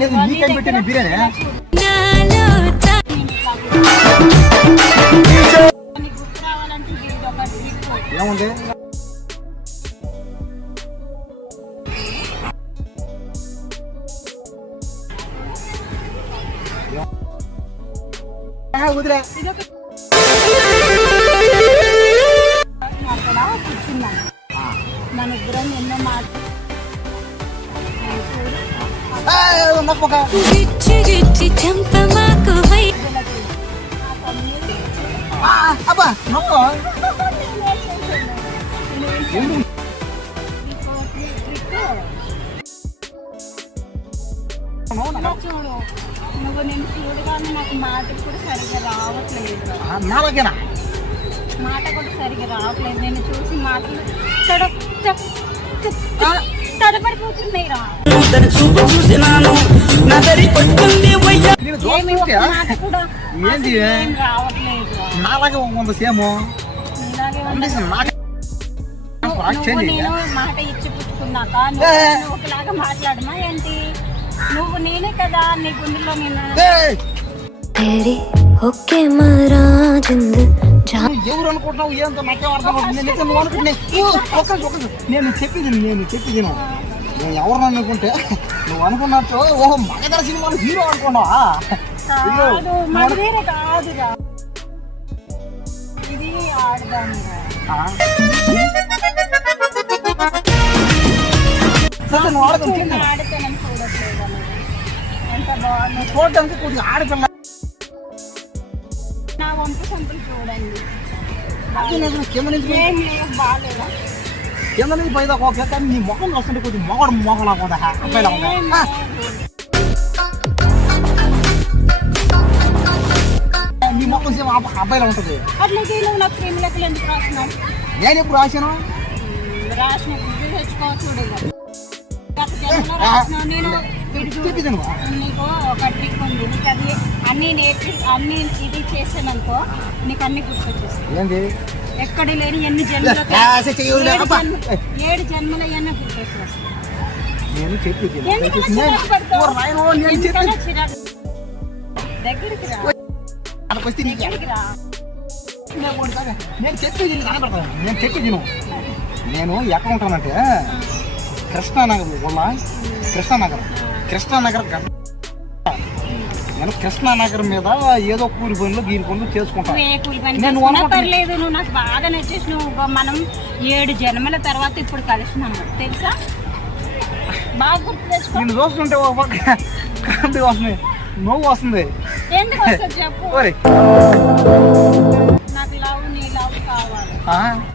లేదు నీకేం పెట్టిన బిర్యానీ ఏముంది వదిలే అక్కడ కూర్చున్నాం మన ఇద్దరం ఎన్నో అబ్బా చూడు నువ్వు నేను చూడగానే నాకు మాటలు కూడా సరిగ్గా రావట్లేదు నాలాగేనా మాట కూడా సరిగ్గా రావట్లేదు నేను చూసి మాటలు తడపడిపోతున్నాయి రా రావట్లేదు నాలాగే ఉంది సేమ్ నేను మాట ఇచ్చి పుచ్చుకున్నాక ఒకలాగా మాట్లాడమా ఏంటి నువ్వు నేనే కదా నీ గుండెల్లో నేను ఎవరు అనుకుంటున్నావు ఏంటో నాకేం అర్థం నేను చెప్పేది నేను ఎవరు అనుకుంటే నువ్వు అనుకున్నట్టు ఓహో మగధర సినిమాలు హీరో అనుకున్నావా కాదురా ఇది ఆడదాను ఆడతానని చూడట్లేదు ఎంత బాగుంది చూడడానికి కొద్దిగా ఆడపిల్ల నా వంపు సంపులు చూడండి ఏం బాగాలేదా కింద నుంచి పైదా ఓకే కానీ నీ మొఖం వస్తుంటే కొద్దిగా మొగలా ఉందా అబ్బాయిలా ఉందా నీ మొఖం సేమ్ అబ్బాయిలా ఉంటుంది అట్లయితే నువ్వు నాకు క్రీమ్ లెక్కలు ఎందుకు రాసినావు నేను ఎప్పుడు రాశాను రాసినప్పుడు తెచ్చుకోవచ్చు నీకు ఒక ట్రిక్ ఉంది నీకు అది అన్ని అన్ని ఇది చేసాననుకో నీకు అన్ని గుర్తొచ్చేస్తాయి ఎక్కడ లేని ఎన్ని జన్మలు 7 జన్మలు అయ్యన్నా గుర్తొచ్చేస్తాయి దగ్గరికి రా నేను చెప్పేది నేను ఎక్కడ ఉంటానంటే కృష్ణానగర్ నేను కృష్ణానగర్ మీద ఏదో కూలి పనులు గీరి పనులు చేసుకుంటాను పర్లేదు నువ్వు నాకు బాగా నచ్చేసి నువ్వు మనం 7 జన్మల తర్వాత ఇప్పుడు కలిసినాము తెలుసా బాగా గుర్తు తెచ్చుకో నేను చూస్తుంటే ఒక పక్క వస్తుంది నవ్వు వస్తుంది ఎందుకు వస్తుంది చెప్పు నాకు లవ్ నీ లవ్ కావాలి